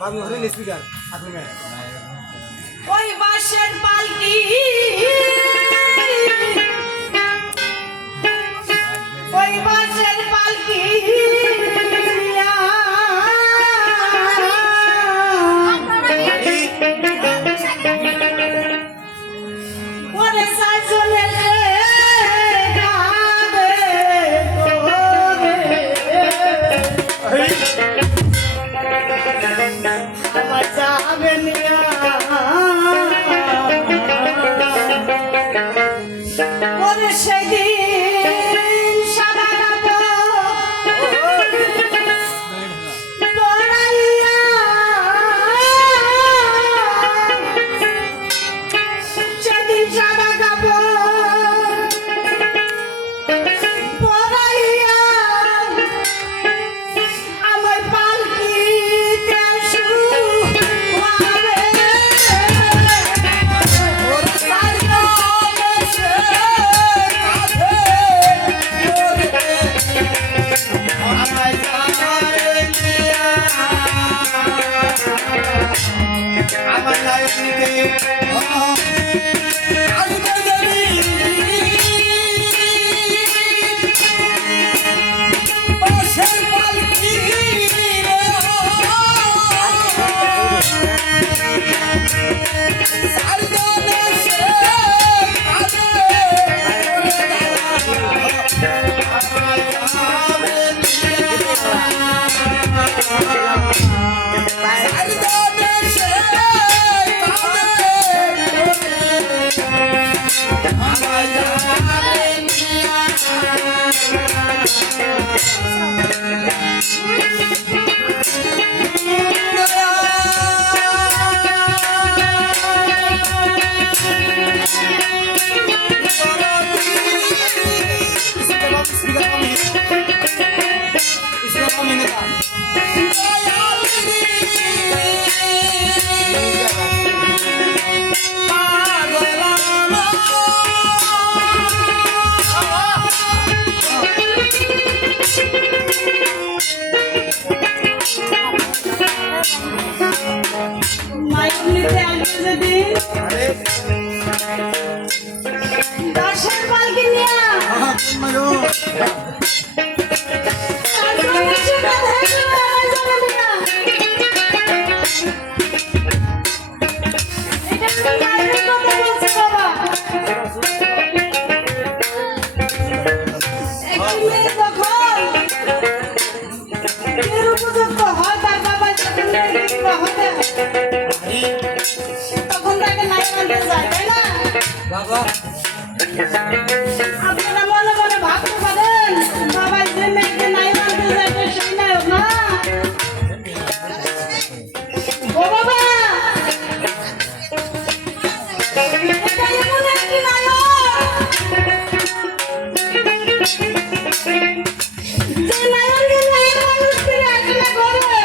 बाद में होने स्पीकर आखिर में ওই বাঁশের পালকি ওই বাঁশের পালকি ওরে সাজনে আমার যাবে নিয়া ওরে সেদিন সাদা কাপড় পরাইয়া সেদিন সাদা কাপড় পরাইয়া আমার পালকিতে শুয়াবে আমার লাইফ নিতে দাসের পালকি নিয়া তখন তাকে নাই মানতে যায় তাই না বাবা আপনারা মনে মনে ভাবতে পারেন বাবা যে মেয়েকে নাই মানতে যাইবে সেই নায়ক না ও বাবা এটা এমন একটি নায়ক যে নায়ককে নায়ক মানুষ ফিরে আসলে করবে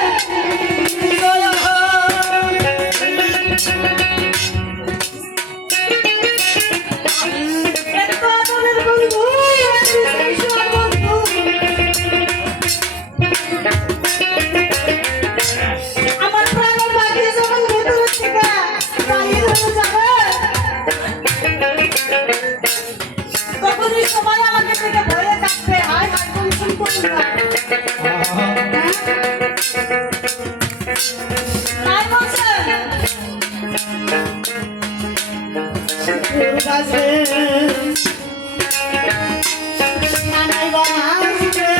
আমার প্রাণের বাকি যখন ভেতর থেকে বাহির হয়ে যাবে তখনই সবাই আমাকে থেকে ভয়ে কাঁপবে হায় হায় টেনশন করুন না তাই বলছেন নানাই বাজবে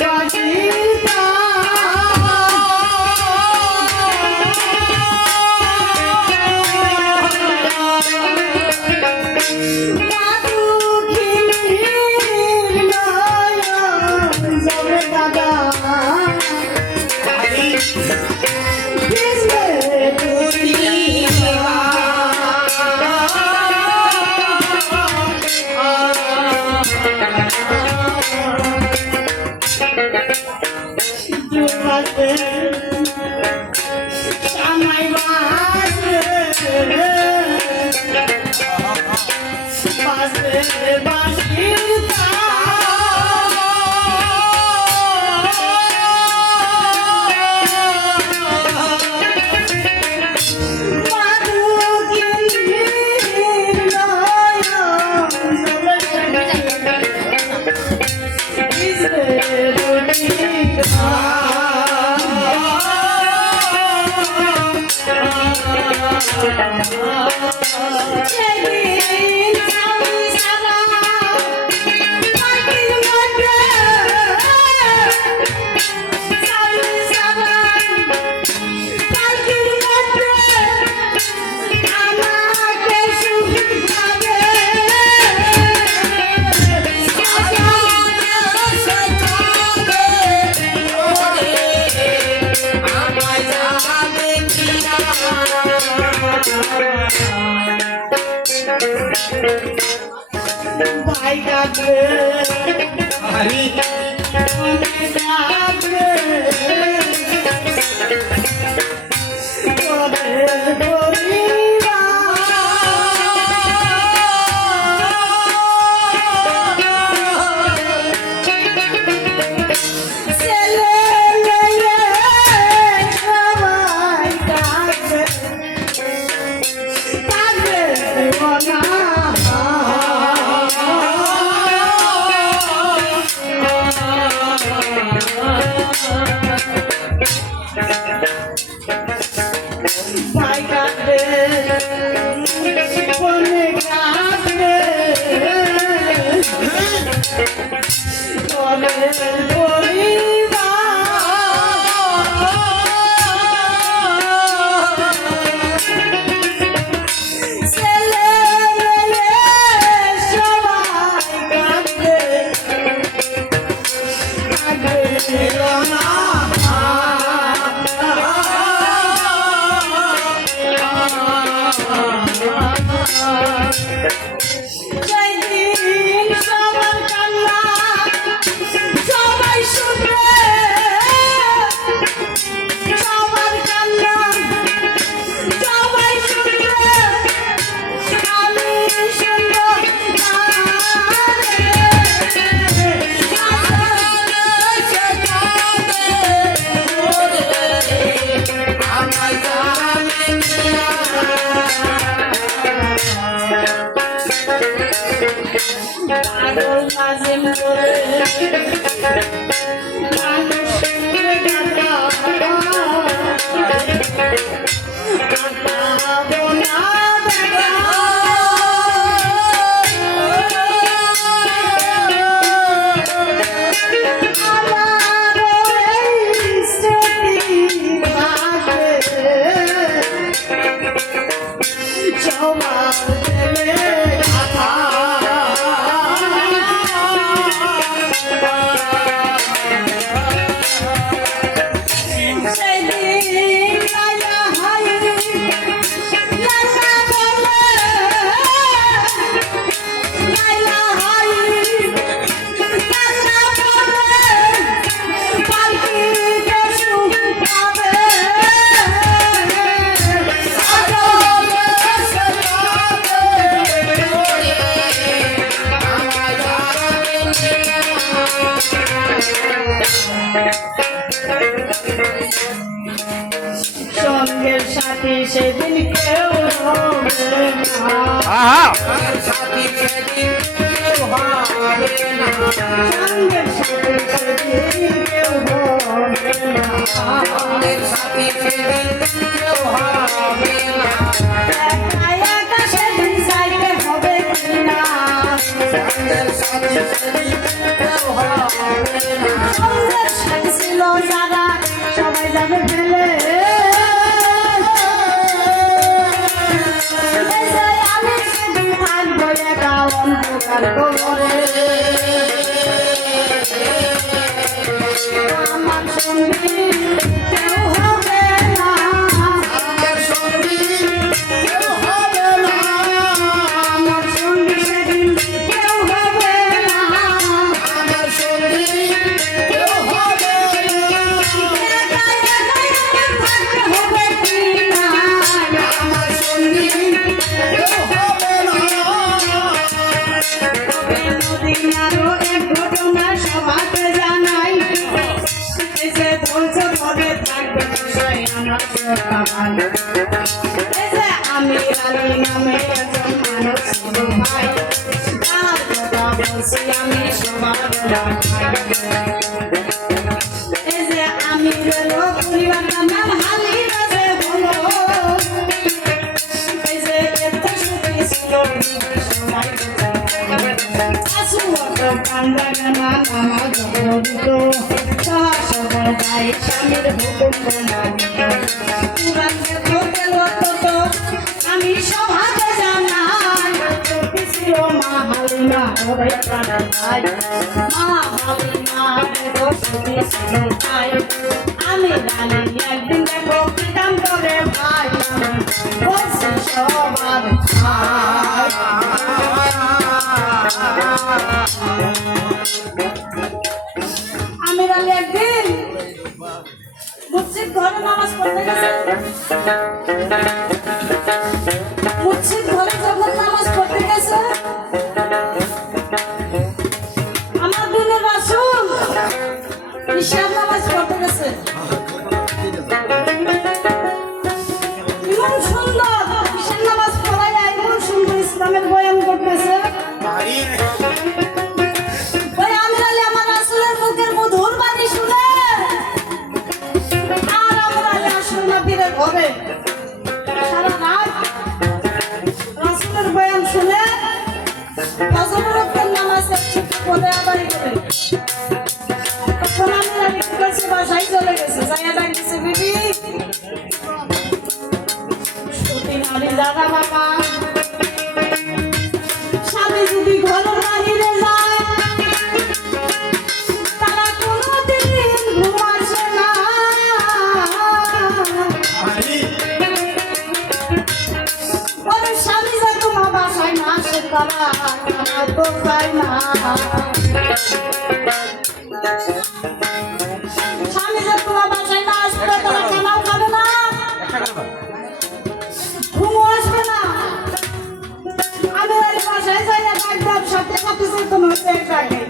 বাজিতা দাদা ভাই কাঁদবে আরে অনেক কাঁদবে তোদের পরিবার ছেলে মেয়ে সবাই কাঁদবে কাঁদবে না ভাই কাঁদবে অনেক কাঁদবে তোদের পরিবার ছেলে মেয়ে সবাই কাঁদবে কাঁদবে না সেদিন সবার কান্না সবাই শুনবে সবার কান্না সবাই শুনবে আমি শুনবো না পাগল নাজিম করে মানুষ সঙ্গের সাথে সেদিন কেউ হবে না আহা সঙ্গের সাথে সেদিন কেউ হবে না একা একা সেদিন চাইতে হবে কিনা সঙ্গের সাথে ছিল যারা সবাই যাবে ফেলে আমি সেদিন থাকবো একা অন্ধকার কোমরে আমার সঙ্গী কেউ হবে না আমার সঙ্গী সেদিন কেউ হবে না একা একা থাকতে হবে কিনা নদীনারও এক ঘটনা সবাইকে জানাই এই যে ধৈর্য ধরে থাকবে বিষয় আমার কথা ভালো এই যে আমি রানী নামে একজন মানুষ ছিল ভাই তার কথা বলছি আমি সবার এই যে আমি রইল পরিবারটা নাম হালি রাজে হলো এই যে এত সুখী ছিল সবাই আসু অত কান্দা গানা নানা জগদিত সবার ভাই স্বামীর হুকুম পুরান তো আমি সভাতে জানাই ছিল মা হালিমা ওরে প্রাণ ভাই মা হালিমা ছিল ভাই আমি জানি একদিন দেখো পিতাম করে ভাই বলছি সবার ভাই ঘরে নামাজ পড়তে গেছে মসজিদ ঘরে যখন নামাজ পড়তে গেছে আমার দিনের রাসূল ঈশার নামাজ পড়তে গেছে এমন সুন্দর ঈশার নামাজ পড়ায় এমন সুন্দর ইসলামের বয়ান করতেছে ওই আমির আলী আমার রাসূলের মুখের মধুর বাণী শুনে আর আমির আলী আসল নবীর ঘরে সারা রাত রাসূলের বয়ান শুনে ফজরের ওয়াক্তের নামাজ একটু পড়ে আবার গেলে তখন আমির আলী কি করছে বাসায় চলে গেছে যাইয়া ডাকছে বিবি সতী নারী যারা বাবা স্বামী যদি ঘরের বাহিরে যায় তারা কোনোদিন ঘুম আসে না ওরে স্বামী যে তোমার বাসায় না আসে তারা খানা তো চায় না স্বামী যে তোমার বাসায় না আসবে তারা খানাও খাবে না ঘুমও আসবে না আমি ওই বাসায় যাই না একদম সাথে সাথে যেতে হচ্ছে একটাকে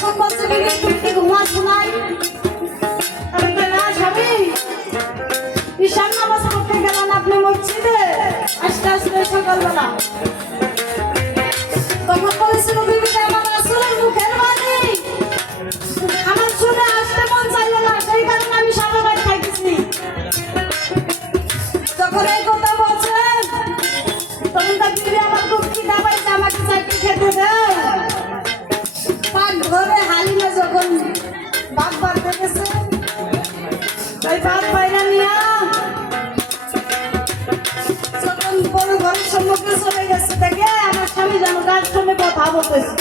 কোন বলছে কি তুমি কি ঘুমাচ্ছ নাই আমি বলি, না স্বামী ঈশান নামাজ পড়তে গেলেন আপনি মসজিদে আস্তে আস্তে সকালবেলা তখন বলেছিল বিবিটা আমার রাসূলের মুখের বাণী আমার শুনে আসতে মন চাইল না সেই কারণে আমি সারা রাত খাইতেছি যখন এই কথা বলছে তখন তার বিবি আমার খুব খিদা পাইছে আমাকে চাইতে খেতে দেয় পাক ঘরে হালিমা যখন ভাত বাড়তে গেছে ওই ভাত বাইরা নিয়া যখন বড় ঘরের সম্মুখে চলে গেছে দেখে আমার স্বামী যেন তার সঙ্গে কথা বলতেছে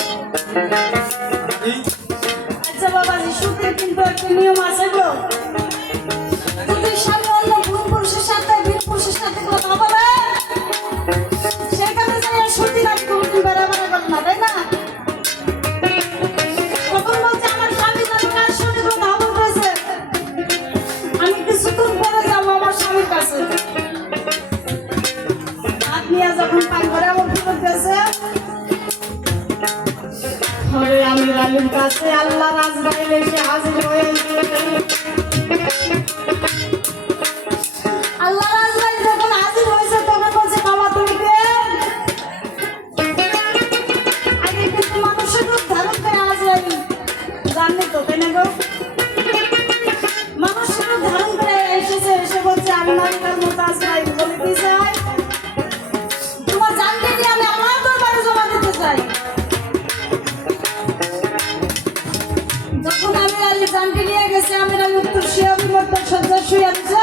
আচ্ছা বাবাজি সুখের কিন্তু একটা নিয়ম আছে গো যদি স্বামী অন্য ভুল পুরুষের সাথে বীর পুরুষের সাথে কথা বলে সেখানে যাই সত্যি রাখি তুমি বেড়াবেড়া করে না তাই না তখন বলছে আমার স্বামী যেন কার সঙ্গে কথা বলতেছে আমি কিছুক্ষণ পরে যাবো আমার স্বামীর কাছে হাত নিয়ে যখন পান ঘরে আমার ফিরত গেছে ঘরে আমির আলীর কাছে আল্লাহ রাজবাইল এসে হাজির হয়েছে আল্লাহ রাজবাইল যখন হাজির হয়েছে তখন বলছে বাবা তুমি কে আগে কিন্তু মানুষের রূপ ধারণ করে আজরাইল জানলে তো তাই না গো মানুষের রূপ ধারণ করে এসেছে এসে বলছে আমি মালিকার মতো আজরাইল বলে কি চাই তোমার জানতে নিয়ে আমি আমার দরবারে জমা দিতে চাই যখন আমির আলী জানকে নিয়ে গেছে আমির আলী উত্তর সে অভিমত সজ্জা শুয়ে আছে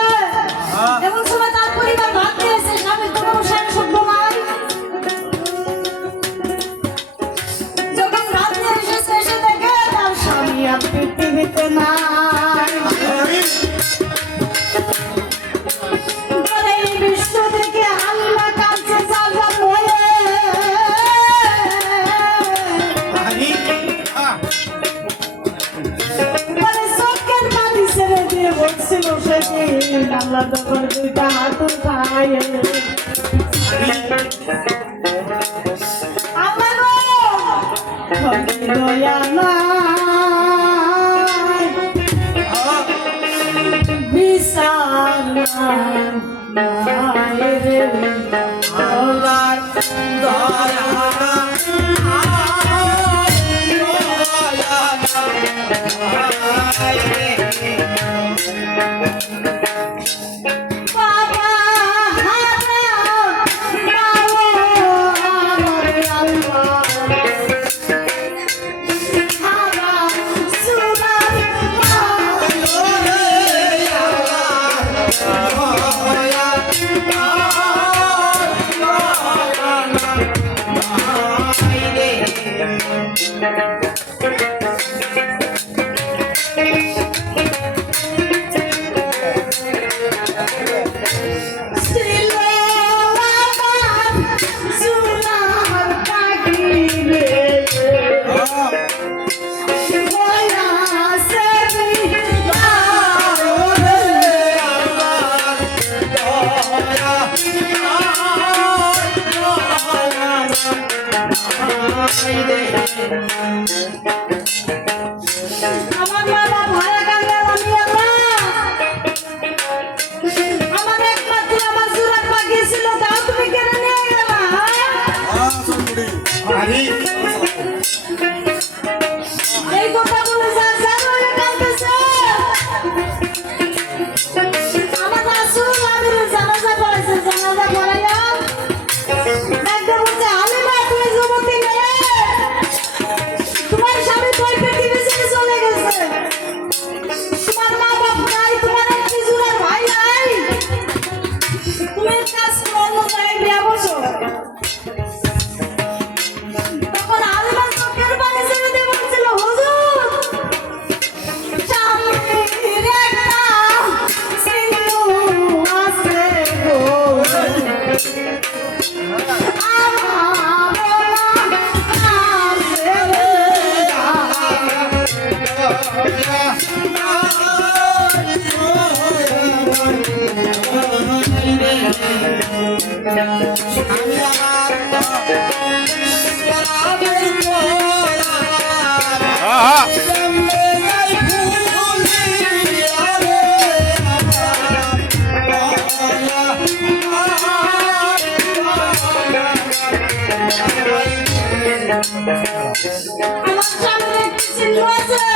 এমন সময় তার পরিবার ভাত খেয়েছে স্বামীর কোনো সভ্য নাই যখন ভাত নিয়ে এসেছে এসে দেখে তার স্বামী আর পৃথিবীতে নাই এই বিশ্ব থেকে আল্লাহ কাছে যাবার হয়ে বলছিল সেদিন আল্লাহ তখন দুইটা হাত উঠায় আমার দয়া নাই বিচার নাই রে আল্লাহর দয়া আমার মা বাবা ভাড়া কাঙ্গাল আমি আল্লাহ আমার একমাত্র আমার সুরাত পাখি ছিল তাও তুমি কেন নিয়ে গেলা হারি এই কথা বলে যার হয়ে কাঁদতেছে আমার রাসূল আমির জানাজা পড়াইছে জানাজা পড়াইয়া ডাক্তার বলছে হালিমা তুমি যুবতী মেয়ে তোমার স্বামী তোর পৃথিবী ছেড়ে চলে গেছে তোমার মা বাপ নাই তোমার এক নিজুরার ভাই নাই তুমি এক কাজ করো অন্য জায়গায় বিয়ে বসো তখন হালিমা চোখের পানি ছেড়ে দিয়ে বলছিল হুজুর স্বামীর একটা সিন্ধু আছে গো আমার সামনে একটি সিন্ধু আছে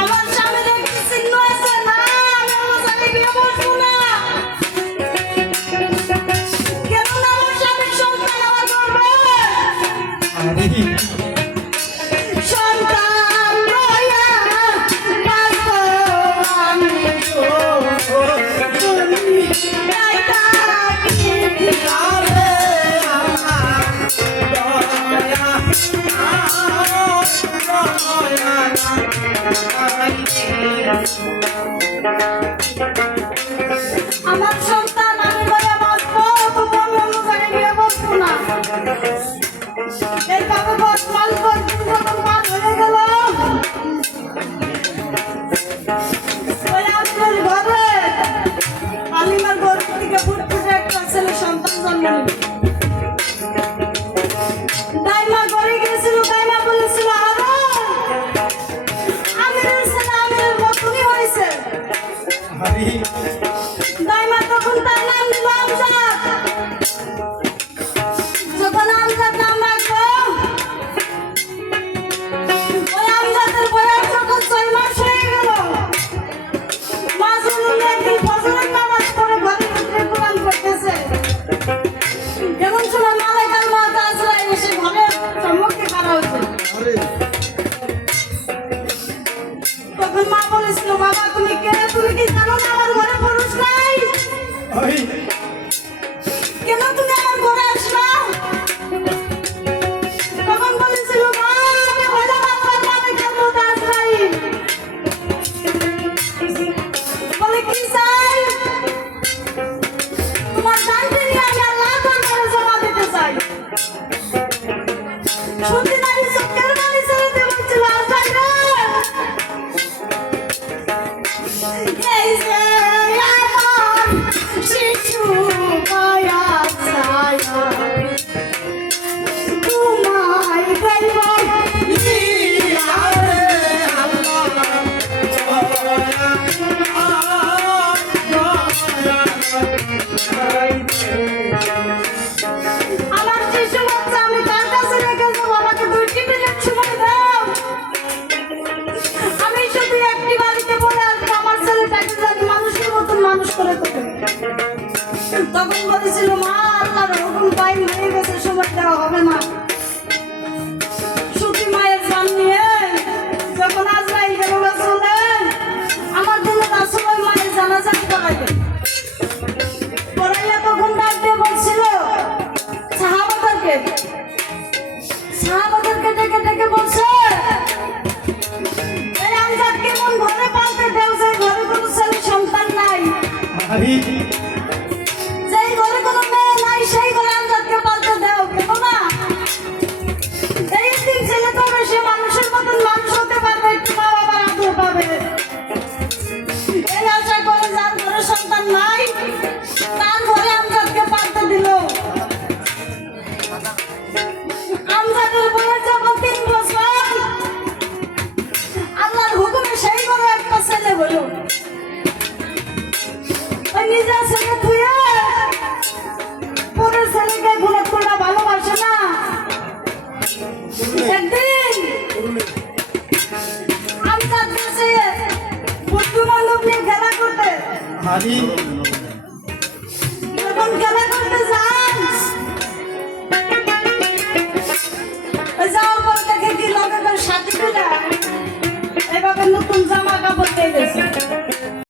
আমার সামনে একটি সিন্ধু আছে না আমি আমার সাথে বিয়ে বসবো না কেন না আমার স্বামীর সন্তান আমার গর্বে হারি সন্তান লইয়া বাঁচবো আমি গো। তুমি রাইতা কি যাবে আমার সন্তান আমি লইয়া বাঁচবো তুমি আমি অন্য জায়গায় বিয়ে বসবো না এই বাবা বর্তমান পর্যন্ত মা ধরে গেল ওই আপনার ঘরে আলিমার গর্ভ থেকে ফুটফুটে একটা ছেলে সন্তান জন্ম নিল দাইমা ঘরে গেছিল দাইমা বলেছিল আমিরের ছেলে আমিরের মতনই হয়েছে হারি দাইমা তখন তার নাম দিল আমজাদ যখন আমজাদ নাম রাখবো ওই আমজাদের বয়স যখন 6 মাস হয়ে গেল মা জুনুনি একদিন ফজরের নামাজ পড়ে ঘরের ভিতরে কোরআন পড়তেছে এমন সময় মালাইকার মাতা আজরাইল এসে ঘরের সম্মুখে খাড়া হয়েছে তখন মা বলেছিল বাবা তুমি কে তুমি কি জানো না আমার ঘরে পুরুষ নাই হারি কেন তুমি আমার ঘরে আসলা তখন বলেছিল মা আমি হইলাম আল্লাহর মালাইকার মাতা আজরাইল বলে কি চাই তোমার জানতে নিয়ে আমি আল্লাহ দরবারে জমা দিতে চাই শুনতে নারী চোখের পানি ছেড়ে দিয়ে বলছিল আজরাইল এই যে আমার শিশু মায়া ছায়া তোমায় দেব আমার শিশু বাচ্চা আমি কার কাছে রেখে যাবো আমাকে 2 মিনিট সময় দাও আমি শুধু একটি বাড়িতে বলে আসবো আমার ছেলেটাকে যেন মানুষের মতন মানুষ করে তোলে তখন বলেছিল মা আল্লাহর হুকুম টাইম হয়ে গেছে সময় দেওয়া হবে না সাহাবাদেরকে ডেকে ডেকে বলছে, এই আমজাদ কেমন ঘরে পালতে দেও, যে ঘরে কোনো ছেলে সন্তান নাই, আরে যেই ঘরে কোনো মেয়ে নাই, সেই ঘরে আমজাদকে পালতে দেও কেন না? এই তিন ছেলে তবে সে মানুষের মতন মানুষ হতে পারবে, একটু মা বাবার আদর পাবে। এই আশা করে যার ঘরে সন্তান নাই, তার ঘরে আমজাদকে পালতে দিল। আমজাদের বয়স যখন 3 বছর, আল্লাহর হুকুমে সেই ঘরে একটা ছেলে হলো। ওই নিজের ছেলে থুয়ে পরের ছেলেকে গুণাত্মটা ভালোবাসে না। একদিন আমজাদ গেছে বন্ধু বান্ধব নিয়ে খেলা করতে। আরে